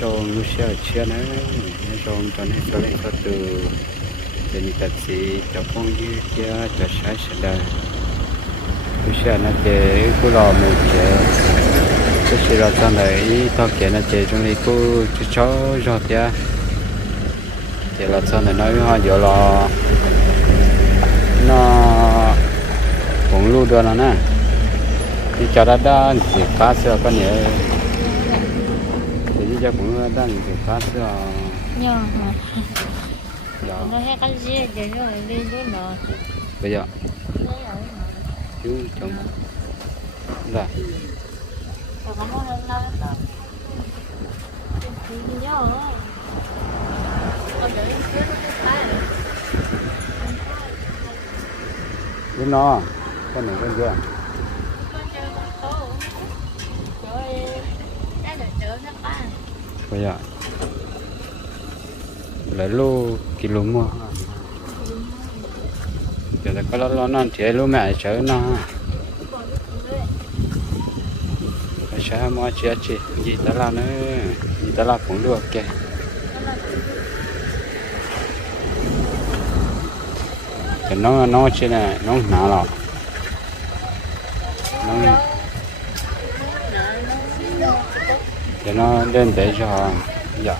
sông lúc xưa chia nữa nó sông cho nên cho lên cho từ từ những cái gì cho con như kia cho sai sẽ đây lúc xưa nó để cô lò một chế cái sự là trong này tao kể nó chế trong này cô chú chó rồi kia thì là trong này nói hoa giờ là nó cũng lưu được nó nè. Thì cho đã đã thì cá sấu con nhớ thì cho cũng đang thì cá sấu nhờ mà đó nó hay cái gì để rồi đi xuống đó bây giờ chú chồng nhớ rồi con nó con này con kia. con chơi con tô rồi cái để chở nó ba bây giờ lấy lô kí lô mua giờ là có lo lo non thì lô mẹ chở nó. Phải chở mua chỉ chị gì ta là nữa. Gì ta là cũng được kìa. Cái nó nó chỉ là nó nào rồi nó để nó lên để cho họ dạ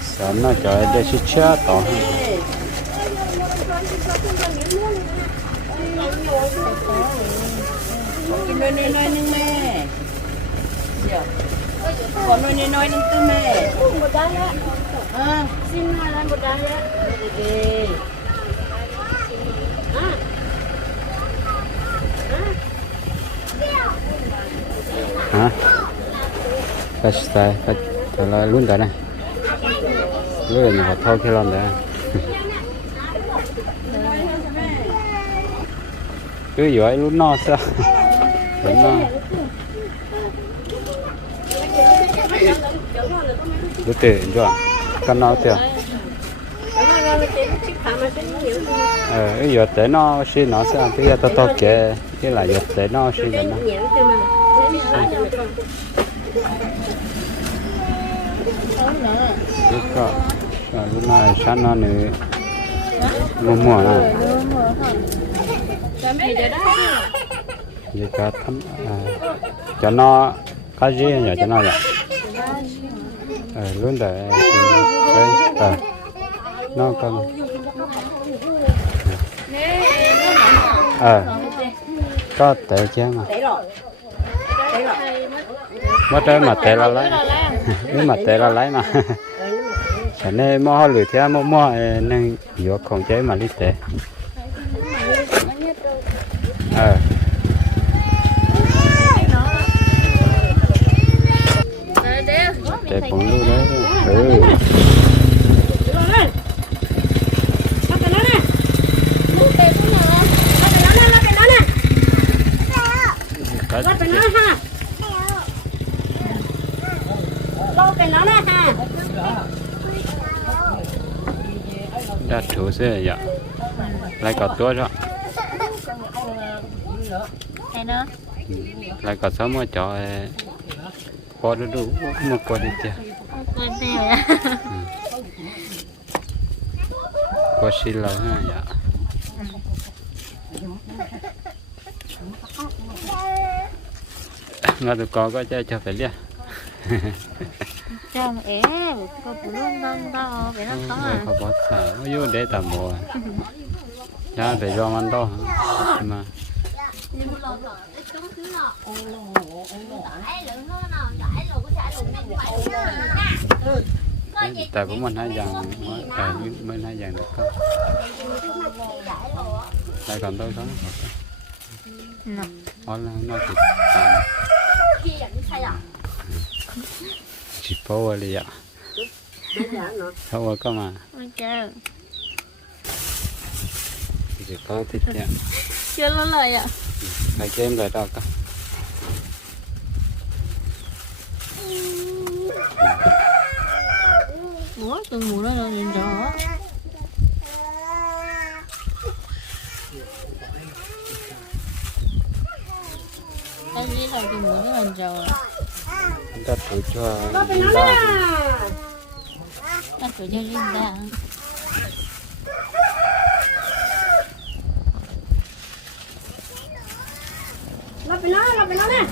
sợ nó cho để chết chết tổ nói nói nói nhưng mẹ còn nói nói nói nhưng tư mẹ một đá lẽ xin hai là một đá lẽ hả? Phải phải phải phải là luôn đó này. Luôn là nhiều thâu kia làm đó cứ vậy luôn no sao? Lúc à? no lúc tiền cho căn nào tiền ờ cái giờ tới nó xin nó sẽ ăn. Cái giờ tao tao kể, cái là giờ tới nó xin nó cái cọ à, lúc này sẵn nó nữa mua mua à gì cả thấm à cho nó cái gì nhỉ cho nó vậy ờ luôn để đấy ờ nó cần ờ có tệ chứ mà Đấy rồi. Đấy rồi mất đấy mà tệ là lấy nếu mà tệ là lấy mà. Cho nên mua lười theo mua mua nên nhiều không chế mà lấy tệ ờ tệ cũng luôn đấy ừ Có Lót cái nó ha. Lót cái nó nè ha. đã thủ xe dạ. Lại có tua nữa lại có sớm mà cho qua đủ đủ mà qua đi chưa qua xí là ha dạ. Ngã tụi con có chơi cho phải liền chồng ế có phụ luôn đông to vậy nó có rồi à có bớt xả nó vô để tầm mùa cha phải do ăn to mà tại cũng mình hai dàn tại mình hai dàn được không tại còn tôi sống Nè. ó là nó chỉ tạm chỉ phố đi ạ. Không có cơ mà. Chỉ có thịt nhá. Chưa lớn lời ạ. Phải kem lại đó cơ. Ủa tôi mù nó đâu nhìn rõ. Cái gì rồi tôi mù nó nhìn rõ ta thử cho nó phải nó ra nè. Nó chủ nhân riêng ra nó phải nó nó phải nó nè.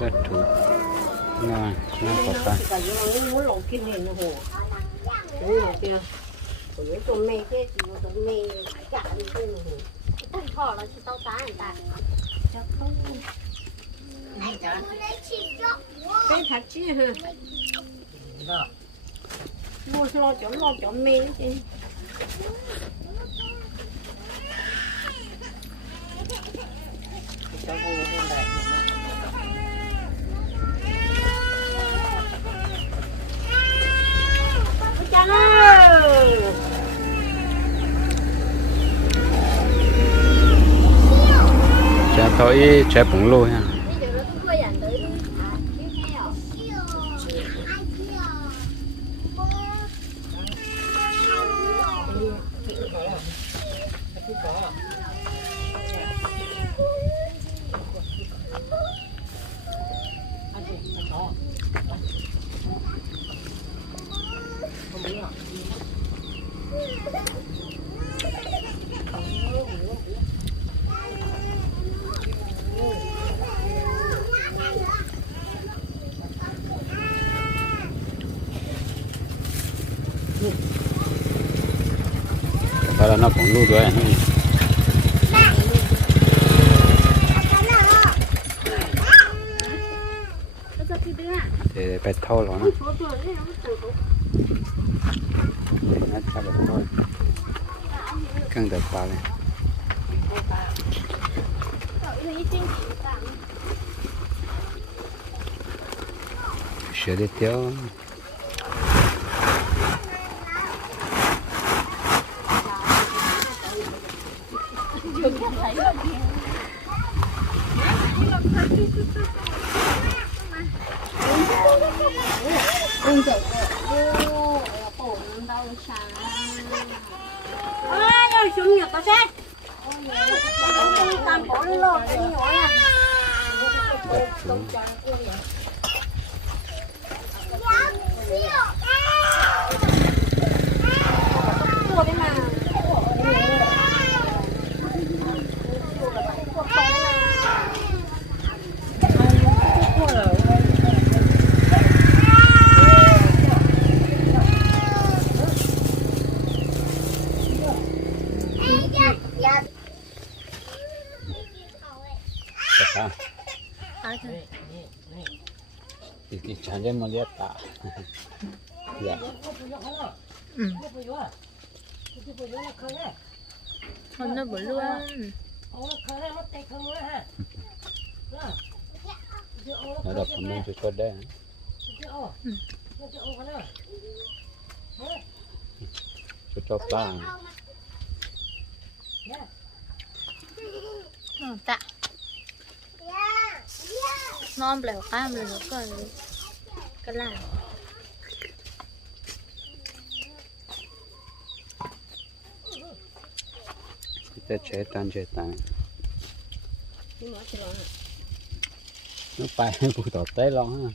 Cho thử. Ngon ngon có ta. Muốn lộn kia này nó hồ muốn lộn kia rồi mê kia chỉ một tôm mê cả đi nó hồ thỏ là chỉ tao tá người ta chắc không cái thật chứ ha mua lo chỗ lo chỗ mê chứ cho hồ hồ đại Chào ơi. Cho tôi chế bụng luôn ha bây giờ nó cũng hơi ảnh tới luôn à tiếp theo đó là nó bụng luôn rồi nó cho khi đứa à thì phải thâu rồi nó nó chắc là thôi căng được ba lên sửa đi tiêu Ui trời ơi, ô, cổ nó đau sáng. à rồi xuống nhiều tao xét tam bỏ lên lò cái nhỏ nha Cua đấy mà Chắc ได้มาเลียตาเดี๋อืมทำได้บ่ล้วนระดับผมมันจะชดได้นะจะชอบตั้งนอนตะนอนเปล่าข้ามเลยก็เลย bữa luôn. nó đập phần mình cho cho đây cho cho ba Ờ, tạ. Ngon bèo cam lên nó coi cái là kita chế tan chế tan Nhưng mà chỉ là nó bay phụ tỏ té lo ha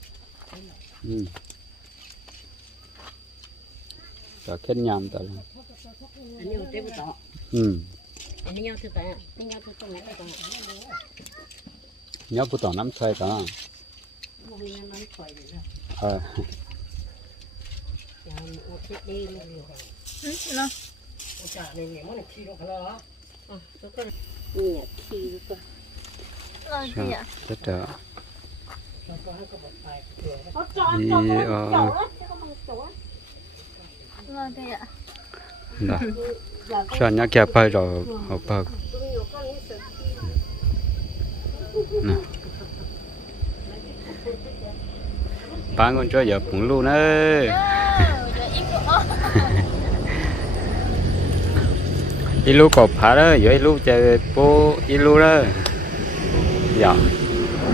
ừ tỏ kết nhầm tỏ lên anh yêu tế với tọ ừ anh yêu thứ tệ anh yêu thứ tọ này là tọ nhớ phụ tỏ nắm xoay tỏ một người nó khỏi rồi ờ nhà một chiếc đi là nhiều rồi Ừ, nó. một trả này nhảy món này khi nó phải lo ờ tôi có nhảy khi cơ Nó gì ạ? rất là nó có hai cái bật bài Nó cho đi cho ờ. Nó gì ạ? đó cho nhá kia phơi rồi học phơi. Nè. Bán con cho giờ cũng luôn đấy Ờ, giờ ít của ilu có phá đó giờ ilu chơi bố ilu đó dạ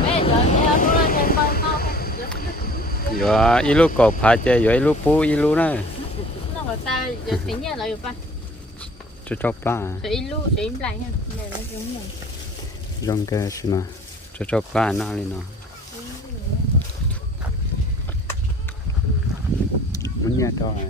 Mẹ giờ theo tôi là trên coi mau giờ ilu có phá chơi giờ ilu bố ilu đó Nó gọi ta giờ tính nhà là được ba cho cho ba sẽ in luôn sẽ in lại nha này nó giống này rong cái gì mà cho cho ba nó lên nó muốn nghe to à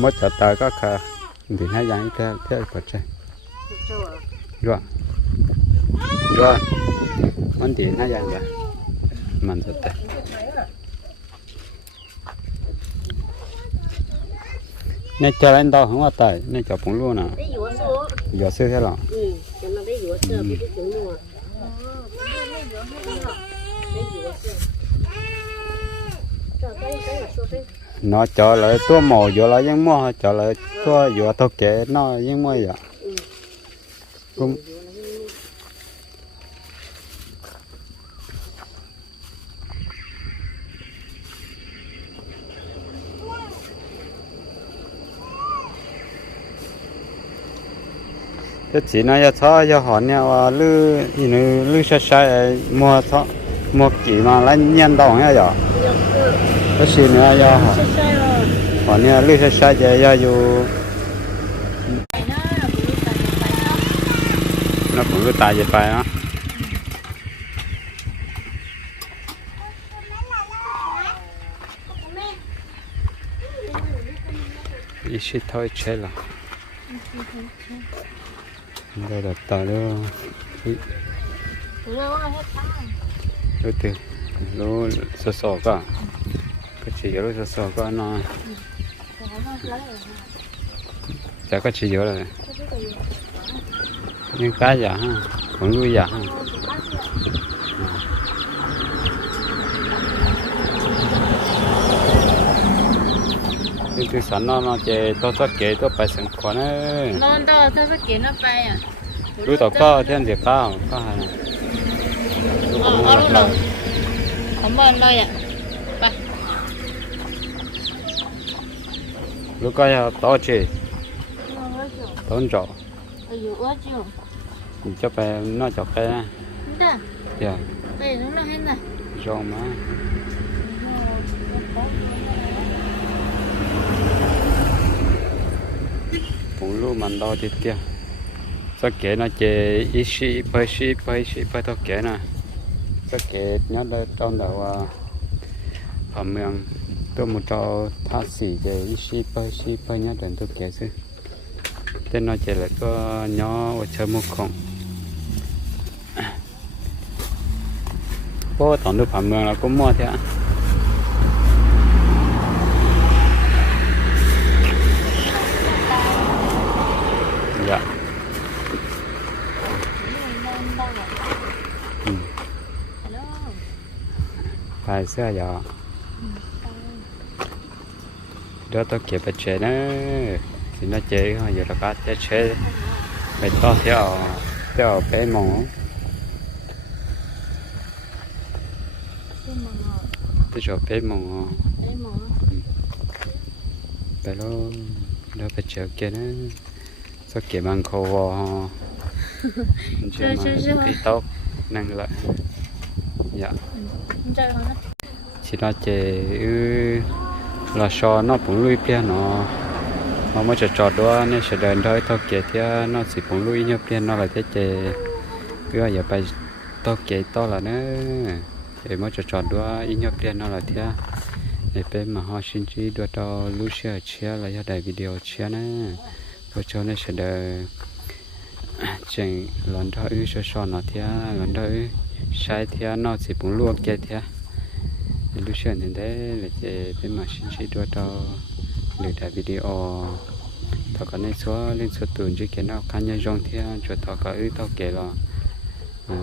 mất cả tờ có khờ. Thì hai dạng theo theo vật chơi. Rồi. Rồi. Mình thì hai dạng rồi mình thật tệ nè chờ lên đâu không có tờ nè chờ bún luôn à. Giờ xưa thế nào? Ừ cho nó đấy dũa sơ bị cái chứng mua đấy dũa sơ cho cái cái là số cái nó cho lại tua mồ vô lại những mua cho lại tua vô thôi kệ nó những mua vậy. Cũng cái chỉ nói cho cho cho họ nha và lư gì nữa lư sai sai, mua cho mua chỉ mà lấy nhân đồng nha vậy? Cái gì nữa cho họ họ nha lư sai dù này nó cũng cứ tài về phải á xịt thôi chết là đây là tờ đó đối từ lô cả cái chỉ sơ sọ cả nó Rồi nó lấy rồi chả có chỉ rồi. Cái cái gì nhưng cái giả ha cũng nuôi giả ha. Nhưng từ sáng nó nó chơi to to kế to phải sẵn khó nữa nó đó sao cái nó bay à. Lúc đó có thêm gì cao có hay là lúc ờ cũng ờ là lúc cao đầu không bên đây à bay lúc có nhà to chơi tốn ở dưới ở chưa cho bé nó cho bé chưa dạ. Đây nó là hết này rong mà cũng luôn mình đo thì kia sao kể nó chơi ít xí bơi xí bơi xí bơi thôi kể nè. Sao kể nhớ đây trong đầu à ở miệng tôi một trò thác sĩ chơi shipper shipper bơi xí đến tôi kể chứ. Tên nó chỉ là có nhỏ ở chơi một không bố tổng được phạm mường là cũng mua thế ạ. Dạ. Ừ. Phải xưa giờ. Ừ đó tôi kịp phải chế nữa thì nó chế hồi giờ là có chế chế phải to theo theo bé ngọt, tôi cho bé mà bé nó nó phải chế kia nữa sao kịp bằng khô chưa Chưa, mà cái tóc năng lại dạ. Chơi đó. chỉ nó chế là cho nó cũng lui bia, nó nó mới chỉ đó nên sẽ đền thôi thôi kể thì nó chỉ cũng lui như bia, nó là thế chế cứ giờ phải to kể to là nó để mới chỉ trọt đó ít nhau bia nó là thế để bên mà họ xin chỉ đưa cho lưu xe chia là cho đại video chia nè. Tôi cho nên sẽ đợi chỉnh lần đó ư cho so nó thế lần đó ư. Sai thế nó chỉ cũng luôn kia thế thì lúc xưa thì thế là chế bên mà xin chỉ đua cho lựa đại video. Thọ có nên số lên số tuần chỉ cái nào cá nhân trong thì cho thọ có ư thọ kể là à,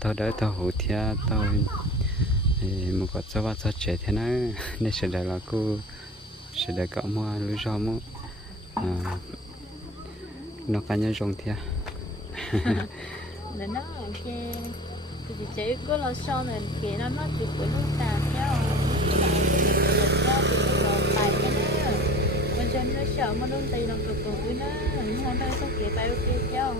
thọ đỡ thọ hữu thì thọ một cái số ba số chế thế này nên sẽ đại là cô sẽ đại cậu mua lưu cho mua nó cá nhân rồng thì là nó ở kia thì chị chỉ có lo sau này kia, nó mất được của lúc ta theo bài cái nó. Sợ mà luôn tì nó cực cực với nó nó nó sẽ kia bay kia theo